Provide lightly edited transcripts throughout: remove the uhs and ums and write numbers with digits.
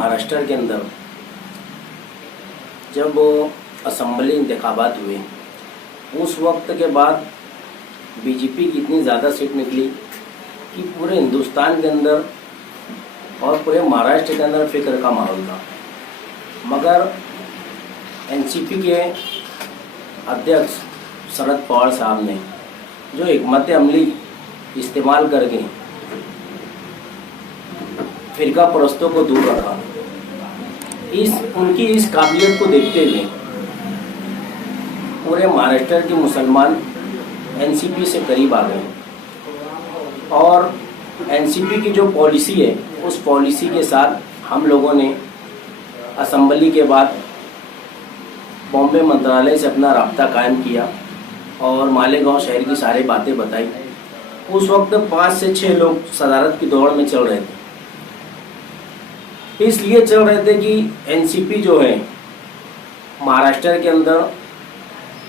महाराष्ट्र के अंदर जब असेंबली इंतखाबात हुए उस वक्त के बाद बीजेपी की इतनी ज़्यादा सीट निकली कि पूरे हिंदुस्तान के अंदर और पूरे महाराष्ट्र के अंदर फिक्र का माहौल था। मगर एनसीपी के अध्यक्ष शरद पवार साहब ने जो हिकमत अमली इस्तेमाल करके फिरका परस्तों को दूर रखा, उनकी इस काबिलियत को देखते हुए पूरे महाराष्ट्र के मुसलमान एनसीपी से करीब आ गए और एनसीपी की जो पॉलिसी है उस पॉलिसी के साथ हम लोगों ने असेंबली के बाद बॉम्बे मंत्रालय से अपना राब्ता कायम किया और मालेगांव शहर की सारी बातें बताई। उस वक्त 5 से 6 लोग सदारत की दौड़ में चल रहे थे। इसलिए चल रहे थे कि एनसीपी जो है महाराष्ट्र के अंदर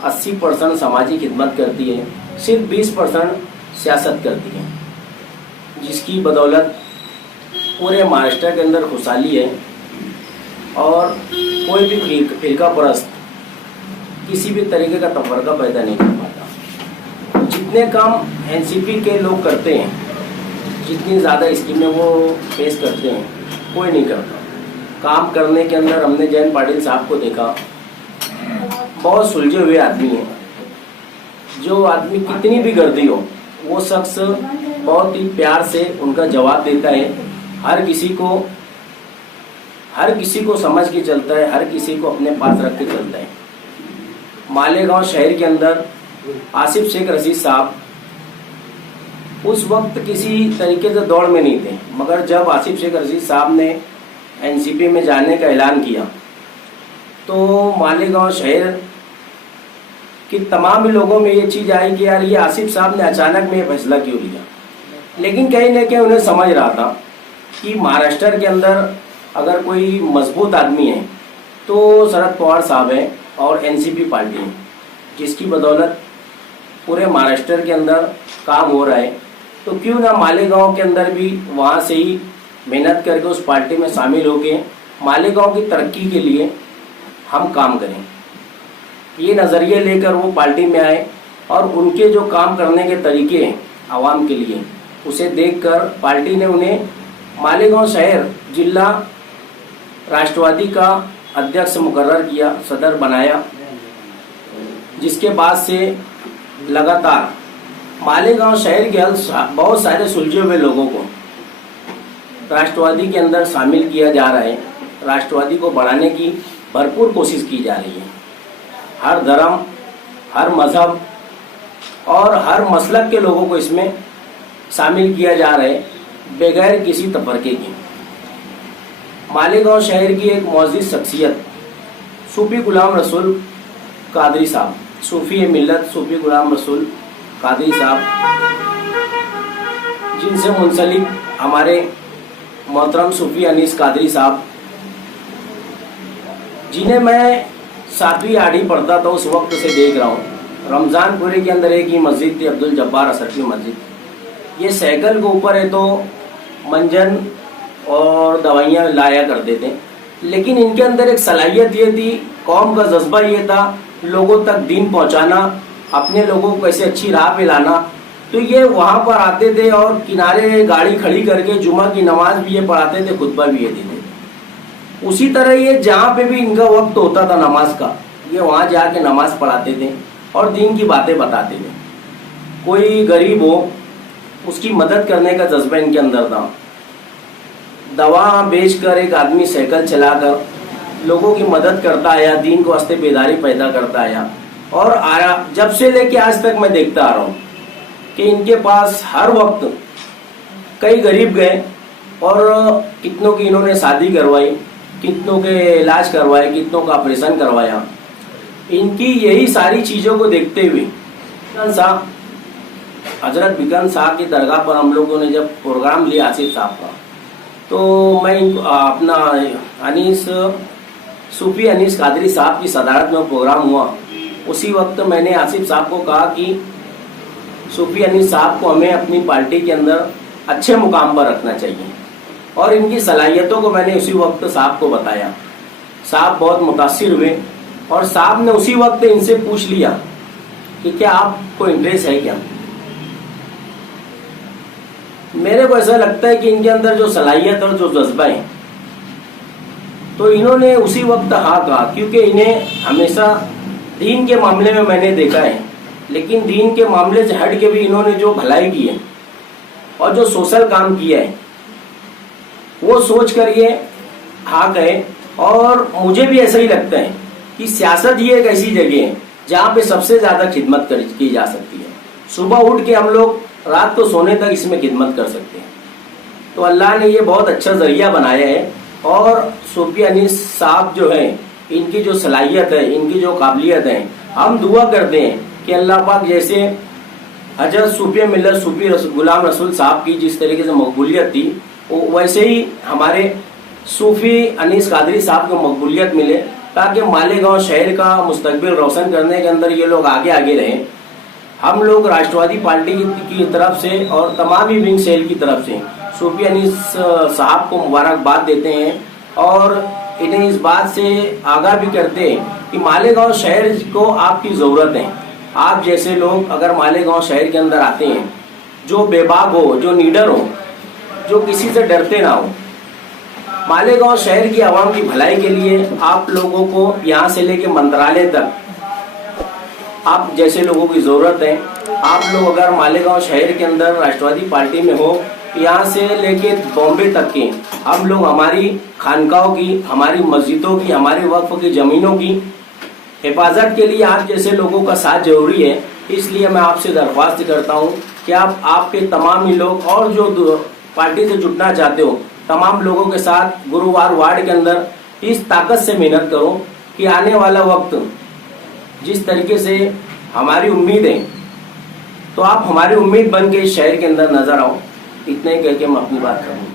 80% सामाजिक खिदमत करती है, सिर्फ 20% सियासत करती है, जिसकी बदौलत पूरे महाराष्ट्र के अंदर खुशहाली है और कोई भी फिरका परस्त किसी भी तरीके का तफरका पैदा नहीं कर पाता। जितने काम एनसीपी के लोग करते हैं, जितनी ज़्यादा स्कीमें वो फेस करते हैं, कोई नहीं करता। काम करने के अंदर हमने जयंत पाटिल साहब को देखा, बहुत सुलझे हुए आदमी हैं। जो आदमी कितनी भी गर्दी हो वो शख्स बहुत ही प्यार से उनका जवाब देता है। हर किसी को समझ के चलता है, हर किसी को अपने पास रख के चलता है। मालेगांव शहर के अंदर आसिफ शेख रशीद साहब उस वक्त किसी तरीके से दौड़ में नहीं थे, मगर जब आसिफ शेख रशीद साहब ने एनसीपी में जाने का ऐलान किया तो मालेगांव शहर कि तमाम लोगों में ये चीज़ आई कि यार ये आसिफ साहब ने अचानक में ये फैसला क्यों लिया। लेकिन कहीं ना कहीं उन्हें समझ रहा था कि महाराष्ट्र के अंदर अगर कोई मजबूत आदमी है तो शरद पवार साहब हैं और एनसीपी पार्टी है, जिसकी बदौलत पूरे महाराष्ट्र के अंदर काम हो रहा है। तो क्यों ना मालेगांव के अंदर भी वहाँ से ही मेहनत करके उस पार्टी में शामिल होके मालेगांव की तरक्की के लिए हम काम करें। ये नज़रिए लेकर वो पार्टी में आए और उनके जो काम करने के तरीके हैं आवाम के लिए, उसे देखकर पार्टी ने उन्हें मालेगांव शहर जिला राष्ट्रवादी का अध्यक्ष मुकर्रर किया, सदर बनाया। जिसके बाद से लगातार मालेगांव शहर के बहुत सारे सुलझे हुए लोगों को राष्ट्रवादी के अंदर शामिल किया जा रहा है। राष्ट्रवादी को बढ़ाने की भरपूर कोशिश की जा रही है। हर धर्म, हर मज़हब और हर मसलक के लोगों को इसमें शामिल किया जा रहा है बगैर किसी तफरके के। मालेगांव शहर की एक मौजूद शख्सियत सूफी गुलाम रसूल कादरी साहब, सूफी मिल्लत सूफी गुलाम रसूल कादरी साहब, जिनसे मुंसलिक हमारे मोहतरम सूफी अनीस कादरी साहब, जिन्हें मैं 7वीं आढ़ी पढ़ता था उस वक्त से देख रहा हूँ। रमज़ानपुरे के अंदर एक ही मस्जिद थी, अब्दुल जब्बार असरफी मस्जिद। ये साइकिल के ऊपर है तो मंजन और दवाइयाँ लाया करते थे, लेकिन इनके अंदर एक सलाहियत ये थी, कौम का जज्बा ये था, लोगों तक दीन पहुँचाना, अपने लोगों को कैसे अच्छी राह पे लाना। तो ये वहाँ पर आते थे और किनारे गाड़ी खड़ी करके जुमा की नमाज भी ये पढ़ाते थे, खुतबा भी ये देते थे। उसी तरह ये जहाँ पे भी इनका वक्त होता था नमाज का, ये वहाँ जाके नमाज पढ़ाते थे और दीन की बातें बताते थे। कोई गरीब हो उसकी मदद करने का जज्बा इनके अंदर था। दवा बेचकर एक आदमी साइकिल चलाकर लोगों की मदद करता आया, दीन को वास्ते बेदारी पैदा करता आया और आया। जब से लेके आज तक मैं देखता आ रहा हूँ कि इनके पास हर वक्त कई गरीब गए और कितनों की इन्होंने शादी करवाई, कितनों के इलाज करवाए, कितनों का ऑपरेशन करवाया। इनकी यही सारी चीज़ों को देखते हुए हजरत बिकन साहब की दरगाह पर हम लोगों ने जब प्रोग्राम लिया आसिफ साहब का, तो मैं अपना सूफी अनीस कादरी साहब की सदारत में प्रोग्राम हुआ। उसी वक्त मैंने आसिफ साहब को कहा कि सूफी अनीस साहब को हमें अपनी पार्टी के अंदर अच्छे मुकाम पर रखना चाहिए। और इनकी सलाहियतों को मैंने उसी वक्त साहब को बताया। साहब बहुत मुतासिर हुए और साहब ने उसी वक्त इनसे पूछ लिया कि क्या आपको इंटरेस्ट है क्या। मेरे को ऐसा लगता है कि इनके अंदर जो सलाहियत और जो जज्बा है, तो इन्होंने उसी वक्त हाँ कहा, क्योंकि इन्हें हमेशा दीन के मामले में मैंने देखा है, लेकिन दीन के मामले से हट के भी इन्होंने जो भलाई की है और जो सोशल काम किया है वो सोच कर ये हाँ कहे। और मुझे भी ऐसा ही लगता है कि सियासत ही एक ऐसी जगह है जहाँ पे सबसे ज़्यादा खिदमत की जा सकती है। सुबह उठ के हम लोग रात को सोने तक इसमें खिदमत कर सकते हैं। तो अल्लाह ने ये बहुत अच्छा जरिया बनाया है। और सूफी अनीस साहब जो है, इनकी जो सलाहियत है, इनकी जो काबिलियत है, हम दुआ करते हैं कि अल्लाह पाक जैसे हजरत सूफी मिल्लत सूफी गुलाम रसूल साहब की जिस तरीके से मकबूलियत थी, वैसे ही हमारे सूफी अनीस कादरी साहब को मकबूलियत मिले, ताकि मालेगांव शहर का मुस्तकबिल रोशन करने के अंदर ये लोग आगे आगे रहें। हम लोग राष्ट्रवादी पार्टी की तरफ से और तमाम ही विंग सेल की तरफ से सूफी अनीस साहब को मुबारकबाद देते हैं और इन्हें इस बात से आगाह भी करते हैं कि मालेगांव शहर को आपकी ज़रूरत है। आप जैसे लोग अगर मालेगांव शहर के अंदर आते हैं, जो बेबाक हो, जो नीडर हो, जो किसी से डरते ना हो, मालेगांव शहर की आवाम की भलाई के लिए आप लोगों को यहाँ से लेके मंत्रालय तक आप जैसे लोगों की ज़रूरत है। आप लोग अगर मालेगांव शहर के अंदर राष्ट्रवादी पार्टी में हो, यहाँ से लेके बॉम्बे तक के हम लोग हमारी खानकाओं की, हमारी मस्जिदों की, हमारी वक्फ की ज़मीनों की हिफाजत के लिए आप जैसे लोगों का साथ जरूरी है। इसलिए मैं आपसे दरख्वास्त करता हूँ कि आप आपके तमाम ही लोग और जो पार्टी से जुटना चाहते हो, तमाम लोगों के साथ गुरुवार वार्ड के अंदर इस ताकत से मेहनत करो कि आने वाला वक्त जिस तरीके से हमारी उम्मीद है, तो आप हमारी उम्मीद बन के इस शहर के अंदर नजर आओ। इतना ही कह के मैं अपनी बात करूँगा।